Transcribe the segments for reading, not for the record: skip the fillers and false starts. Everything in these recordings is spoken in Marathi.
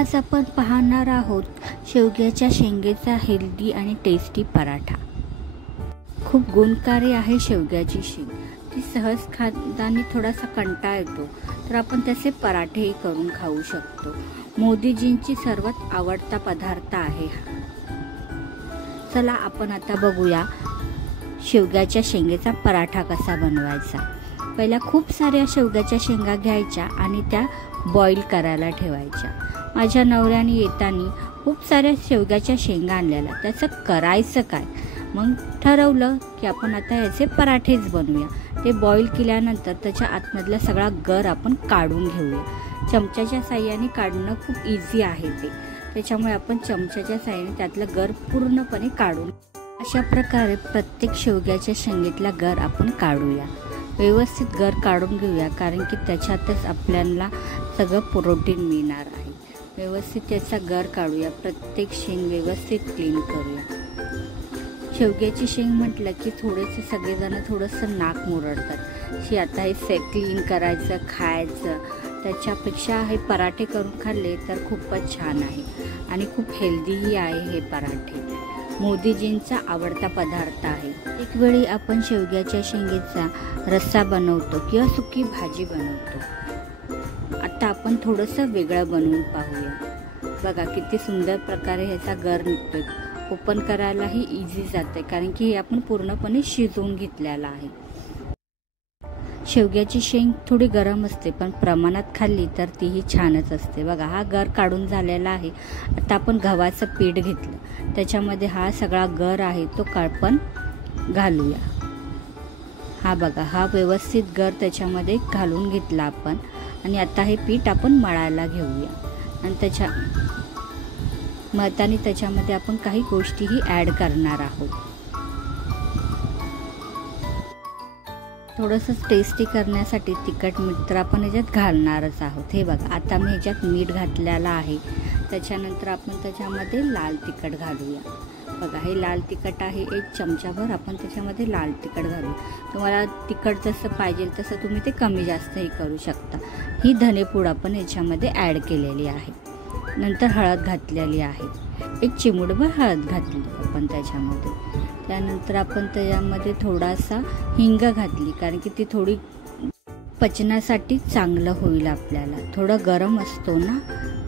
आज आपण पाहणार आहोत शेवग्याच्या शेंगेचा हेल्दी आणि टेस्टी पराठा। खूप गुणकारी आहे शेवग्याची शेंग। ती सहज खाताना थोडासा कंटाळा येतो, तर आपण त्याचे पराठेही करून खाऊ शकतो। मोदीजींची सर्वात आवडता पदार्थ आहे हा। चला आपण आता बघूया शेवग्याच्या शेंगेचा पराठा कसा बनवायचा। पहिला खूप साऱ्या शेवग्याच्या शेंगा घ्यायच्या आणि त्या बॉईल करायला ठेवायच्या। माझ्या नवऱ्याने येताना खूप साऱ्या शेवग्याच्या शेंगा आणलेल्या, त्याचं करायचं काय, मग ठरवलं की आपण आता याचे पराठेच बनवूया। ते बॉईल केल्यानंतर त्याच्या आतमधला सगळा गर आपण काढून घेऊया। चमच्याच्या साहाय्याने काढणं खूप इझी आहे ते, त्याच्यामुळे आपण चमच्याच्या साहाय्याने त्यातलं गर पूर्णपणे काढून अशा प्रकारे प्रत्येक शेवग्याच्या शेंगेतला गर आपण काढूया। व्यवस्थित गर काढून घेऊया, कारण की त्याच्यातच आपल्याला सगळं प्रोटीन मिळणार आहे। व्यवस्थित त्याचा गर काढूया, प्रत्येक शेंग व्यवस्थित क्लीन करूया। शेवग्याची शेंग म्हटलं की थोडेसे सगळेजण थोडंसं नाक मुरडतात, आता हे क्लीन करायचं खायचं, त्याच्यापेक्षा हे पराठे करून खाल्ले तर खूपच छान आहे आणि खूप हेल्दीही आहे हे पराठे। मोदीजींचा आवडता पदार्थ आहे। एक वेळी आपण शेवग्याच्या शेंगेचा रस्सा बनवतो किंवा सुकी भाजी बनवतो। आता आपण थोडंसं वेगळं बनवून पाहूया। बघा किती सुंदर प्रकारे ह्याचा गर निघतोय। ओपन करायलाही इझी जाते, कारण की हे आपण पूर्णपणे शिजवून घेतलेलं आहे। शेवग्याची शेंग थोडी गरम असते, पण प्रमाणात खाल्ली तर तीही छानच असते। बघा हा गर काढून झालेला आहे। आता आपण गव्हाचं पीठ घेतलं, त्याच्यामध्ये हा सगळा गर आहे तो आपण घालूया। हा बघा, हा व्यवस्थित गर त्याच्यामध्ये घालून घेतला आपण, आणि आता हे पीठ आपण मळायला घेऊया। आणि मळताना त्याच्यामध्ये आपण काही गोष्टीही ॲड करणार आहोत। थोडंसं टेस्टी करण्यासाठी तिखट मीठ तर आपण ह्याच्यात घालणारच आहोत। हे बघा, आता मी ह्याच्यात मीठ घातलेलं आहे। त्याच्यानंतर आपण त्याच्यामध्ये लाल तिखट घालूया। बघा हे लाल तिखट आहे, 1 चमचाभर आपण त्याच्यामध्ये लाल तिखट घालू। तुम्हाला तिखट जसं पाहिजे तसं तुम्ही ते कमी जास्तही करू शकता। ही धनेपूड आपण याच्यामध्ये ॲड केलेली आहे। नंतर हळद घातलेली आहे, 1 चिमूटभर हळद घातली आपण त्याच्यामध्ये। त्यानंतर आपण त्याच्यामध्ये थोडासा हिंग घातली, कारण की ती थोडी पचनासाठी चांगलं होईल आपल्याला। थोडं गरम असतो ना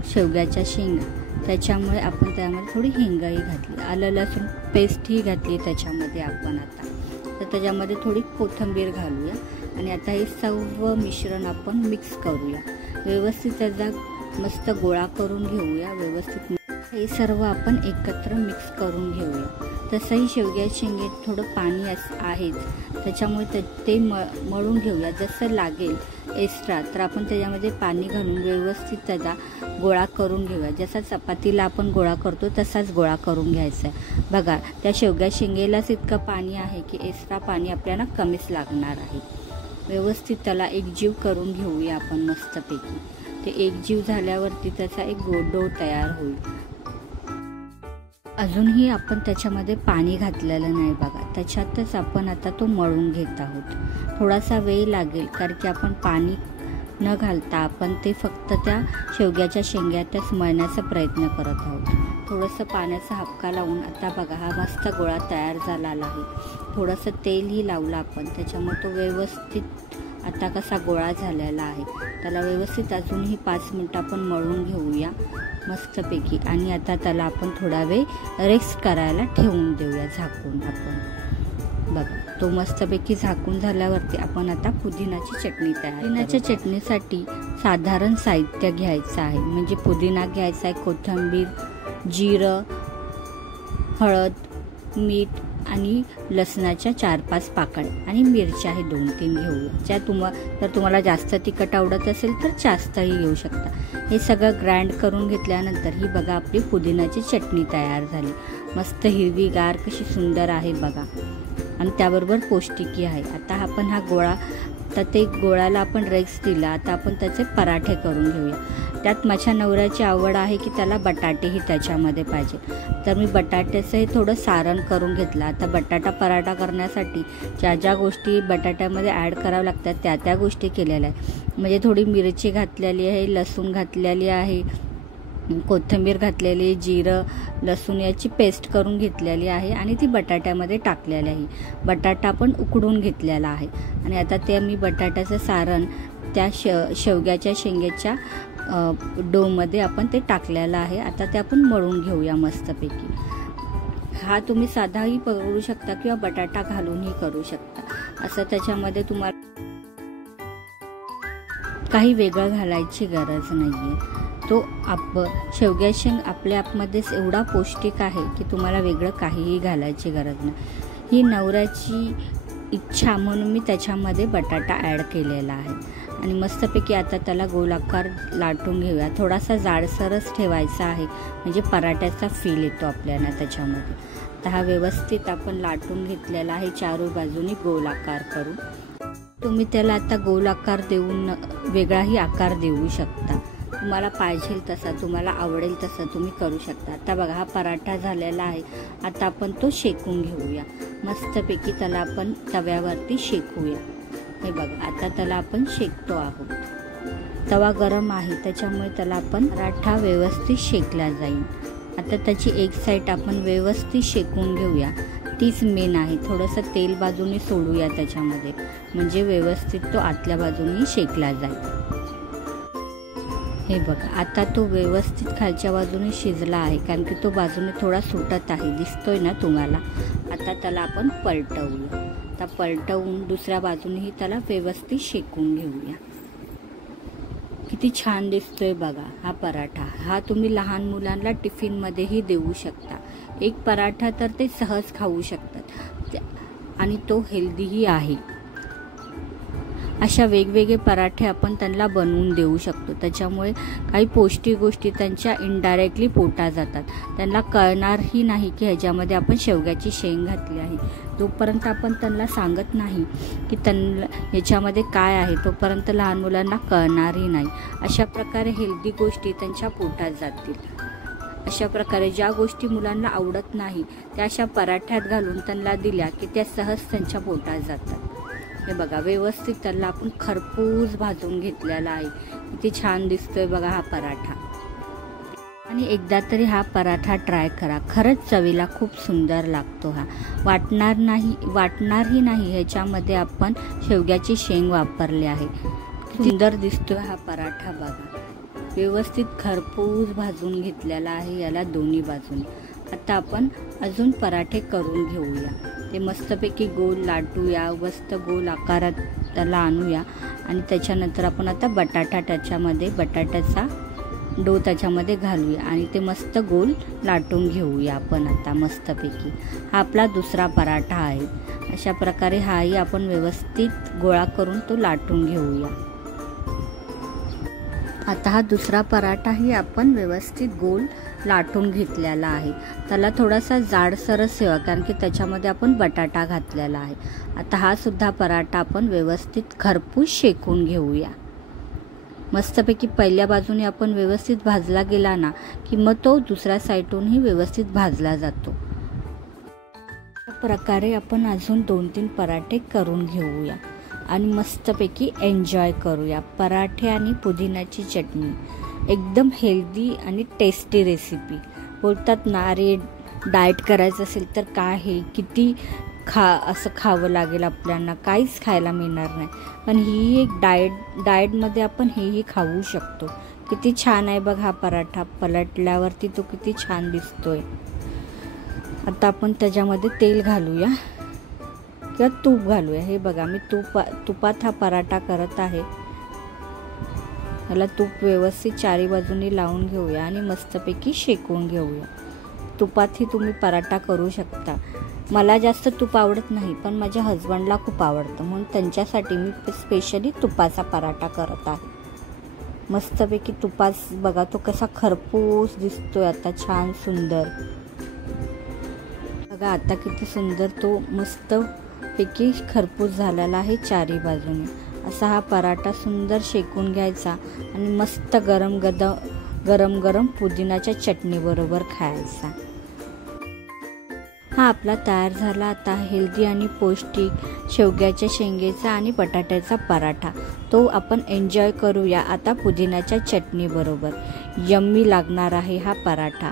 शेवग्याच्या शेंगा, त्याच्यामुळे आपण त्यामध्ये थोडी हिंगही घातली। आलं लसूण पेस्टही घातली त्याच्यामध्ये आपण। आता तर त्याच्यामध्ये थोडी कोथिंबीर घालूया आणि आता हे सर्व मिश्रण आपण मिक्स करूया। व्यवस्थित त्याचा मस्त गोळा करून घेऊया। व्यवस्थित हे सर्व आपण एकत्र मिक्स करून घेऊया। तसंही शेवग्याच्या शेंगेत थोडं पाणी आहेच, त्याच्यामुळे ते मळून घेऊया। जसं लागेल एक्स्ट्रा तर आपण त्याच्यामध्ये पाणी घालून व्यवस्थित त्याचा गोळा करून घेऊया। जसा चपातीला आपण गोळा करतो तसाच गोळा करून घ्यायचा आहे। बघा त्या शेवग्या शेंगेलाच इतकं पाणी आहे की एक्स्ट्रा पाणी आपल्याला कमीच लागणार आहे। व्यवस्थित त्याला एकजीव करून घेऊया आपण मस्तपैकी। ते एकजीव झाल्यावरती त्याचा एक डो तयार होईल। अजूनही आपण त्याच्यामध्ये पाणी घातलेलं नाही बघा, त्याच्यातच आपण आता तो मळून घेत आहोत। थोडासा वेळ लागेल, कारण की आपण पाणी न घालता आपण ते फक्त त्या शेवग्याच्या शेंग्यातच मळण्याचा प्रयत्न करत आहोत। थोडंसं पाण्याचा हबका लावून आता बघा हा मस्त गोळा तयार झालेला आहे। थोडंसं तेलही लावलं आपण, त्याच्यामुळे तो व्यवस्थित आता कसा गोळा झालेला आहे। त्याला व्यवस्थित अजूनही 5 मिनिटं आपण मळून घेऊया मस्तपैकी, आणि आता त्याला आपण थोडा वेळ रेस्ट करायला ठेवून देऊया झाकून आपण। बघा तो मस्तपैकी झाकून झाल्यावरती आपण आता पुदिनाची चटणी तयार। पुदिनाच्या चटणीसाठी साधारण साहित्य घ्यायचं आहे, म्हणजे पुदिना घ्यायचा आहे, कोथिंबीर, जिरं, हळद, मीठ आणि लसणाच्या 4-5 पाकळ्या आणि मिरच्याही 2-3 घेऊया। ज्या तुम्हाला जास्त तिखट आवडत असेल तर जास्तही घेऊ शकता। हे सगळं ग्राइंड करून घेतल्यानंतर ही बघा आपली पुदिनाची चटणी तयार झाली। मस्त हिरवीगार कशी सुंदर आहे बघा, आणि त्याबरोबर पौष्टिकही आहे। आता आपण हा गोळा, तर ते गोळ्याला आपण रेस्ट दिला, आता आपण त्याचे पराठे करून घेऊया। त्यात माझ्या नवऱ्याची आवड आहे की त्याला बटाटेही त्याच्यामध्ये पाहिजे, तर मी बटाट्याचंही थोडं सारण करून घेतलं। आता बटाटा पराठा करण्यासाठी ज्या ज्या गोष्टी बटाट्यामध्ये ॲड कराव्या लागतात त्या गोष्टी केलेल्या आहे। म्हणजे थोडी मिरची घातलेली आहे, लसूण घातलेली आहे, कोथिंबीर घातलेली, जिरं, लसूण याची पेस्ट करून घेतलेली आहे आणि ती बटाट्यामध्ये टाकलेली आहे. बटाटा पण उकडून घेतलेला आहे आणि आता ते मी बटाट्याचं सारण त्या शेवग्याच्या शेंगेच्या डोमध्ये आपण ते टाकलेलं आहे. आता ते आपण मळून घेऊया मस्तपैकी. हा तुम्ही साधाही करू शकता किंवा बटाटा घालूनही करू शकता. असं त्याच्यामध्ये तुम्हाला काही वेगळं घालायची गरज नाहीये. तो शेवग्याची शेंग आपल्या आपमध्येच एवढा पौष्टिक आहे की तुम्हाला वेगळं काहीही घालायची गरज नाही. ही नवऱ्याची इच्छा म्हणून मी त्याच्यामध्ये बटाटा ॲड केलेला आहे आणि मस्तपैकी आता त्याला गोलाकार लाटून घेऊया. थोडासा जाडसरच ठेवायचा आहे म्हणजे पराठ्याचा फील येतो आपल्याला त्याच्यामध्ये. तर हा व्यवस्थित आपण लाटून घेतलेला आहे चारही बाजूनी गोलाकार करून. तुम्ही त्याला आता गोलाकार देऊन वेगळाही आकार देऊ शकता. तुम्हाला पाहिजे तसा, तुम्हाला आवडेल तसं तुम्ही करू शकता. आता बघा हा पराठा झालेला आहे. आता आपण तो शेकून घेऊया मस्तपैकी. त्याला आपण तव्यावरती शेकूया. हे बघा आता त्याला आपण शेकतो आहोत. तवा गरम आहे त्याच्यामुळे त्याला आपण पराठा व्यवस्थित शेकला जाईल. आता त्याची एक साईड आपण व्यवस्थित शेकून घेऊया. तीच मेन आहे. थोडंसं तेल बाजूने सोडूया त्याच्यामध्ये म्हणजे व्यवस्थित तो आतल्या बाजूने शेकला जाईल. हे बघा आता तो व्यवस्थित खालच्या बाजूने शिजला आहे कारण की तो बाजूने थोडा सुटत आहे, दिसतोय ना तुम्हाला. आता त्याला आपण पलटवूया. आता पलटवून दुसऱ्या बाजूनेही त्याला व्यवस्थित शेकून घेऊया. किती छान दिसतोय बघा हा पराठा. हा तुम्ही लहान मुलांना टिफिनमध्येही देऊ शकता. एक पराठा तर ते सहज खाऊ शकतात आणि तो हेल्दीही आहे. अशा वेगवेगळे पराठे आपण त्यांना बनवून देऊ शकतो. त्याच्यामुळे काही पौष्टिक गोष्टी त्यांच्या इनडायरेक्टली पोटात जातात. त्यांना कळणारही नाही की ह्याच्यामध्ये आपण शेवग्याची शेंग घातली आहे. जोपर्यंत आपण त्यांना सांगत नाही की त्यांना ह्याच्यामध्ये काय आहे तोपर्यंत लहान मुलांना कळणारही नाही. अशा प्रकारे हेल्दी गोष्टी त्यांच्या पोटात जातील. अशा प्रकारे ज्या गोष्टी मुलांना आवडत नाही त्या अशा पराठ्यात घालून त्यांना दिल्या की त्या सहज त्यांच्या पोटात जातात. हे बघा व्यवस्थित त्याला आपण खरपूस भाजून घेतलेला आहे. किती छान दिसतोय बघा हा पराठा. आणि एकदा तरी हा पराठा ट्राय करा. खरंच चवीला खूप सुंदर लागतो. हा वाटणारही नाही. ह्याच्यामध्ये आपण शेवग्याची शेंग वापरली आहे. सुंदर दिसतोय हा पराठा बघा. व्यवस्थित खरपूस भाजून घेतलेला आहे याला दोन्ही बाजूने. आता आपण अजून पराठे करून घेऊया. ते मस्तपैकी गोल लाटूया, मस्त गोल आकारात त्याला आणूया आणि त्याच्यानंतर आपण आता बटाट्याचा डो त्याच्यामध्ये घालूया आणि ते मस्त गोल लाटून घेऊया आपण आता मस्तपैकी. हा आपला दुसरा पराठा आहे. अशा प्रकारे हाही आपण व्यवस्थित गोळा करून तो लाटून घेऊया. आता हा दुसरा पराठाही आपण व्यवस्थित गोल लाटून घेतलेला आहे. त्याला थोडासा जाडसरच ठेवा कारण की त्याच्यामध्ये आपण बटाटा घातलेला आहे. आता हा सुद्धा पराठा आपण व्यवस्थित खरपूस शेकून घेऊया. मस्तपैकी पहिल्या बाजूने आपण व्यवस्थित भाजला गेला ना की मग तो दुसऱ्या साईडूनही व्यवस्थित भाजला जातो. अशा प्रकारे आपण अजून 2-3 पराठे करून घेऊया आणि मस्तपैकी एन्जॉय करूया. पराठे आणि पुदिन्याची चटणी एकदम हेल्दी आणि टेस्टी रेसिपी. बोलतात ना अरे डाएट करायचं असेल तर काय हे किती असं खावं लागेल आपल्याला, काहीच खायला मिळणार नाही. पण ही एक डाएटमध्ये आपण हेही खाऊ शकतो. किती छान आहे बघ हा पराठा. पलटल्यावरती तो किती छान दिसतोय. आता आपण त्याच्यामध्ये तेल घालूया किंवा तूप घालूया. हे बघा मी तुपात हा पराठा करत आहे. याला तूप व्यवस्थित चारी बाजूनी लावून घेऊया आणि मस्तपैकी शेकून घेऊया. तुपातही तुम्ही पराठा करू शकता. मला जास्त तूप आवडत नाही पण माझ्या हजबंडला खूप आवडतं म्हणून त्यांच्यासाठी मी स्पेशली तुपाचा पराठा करत आहे. मस्तपैकी तुपास बघा तो कसा खरपूस दिसतोय आता छान सुंदर. बघा आता किती सुंदर तो मस्तपैकी खरपूस झालेला आहे चारी बाजूने. असा हा पराठा सुंदर शेकून घ्यायचा आणि मस्त गरम गरम पुदिनाच्या चटणी बरोबर खायचा. हा आपला तयार झाला आता हेल्दी आणि पौष्टिक शेवग्याच्या शेंगेचा आणि बटाट्याचा पराठा. तो आपण एन्जॉय करूया आता पुदिन्याच्या चटणी बरोबर. यम्मी लागणार आहे हा पराठा.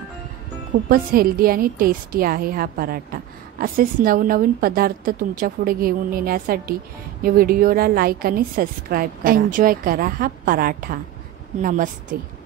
खूपच हेल्दी आणि टेस्टी आहे हा पराठा. असेच नवनवीन पदार्थ तुमच्या पुढे घेऊन येण्यासाठी या व्हिडिओला लाईक आणि सबस्क्राईब करा. एन्जॉय करा हा पराठा. नमस्ते.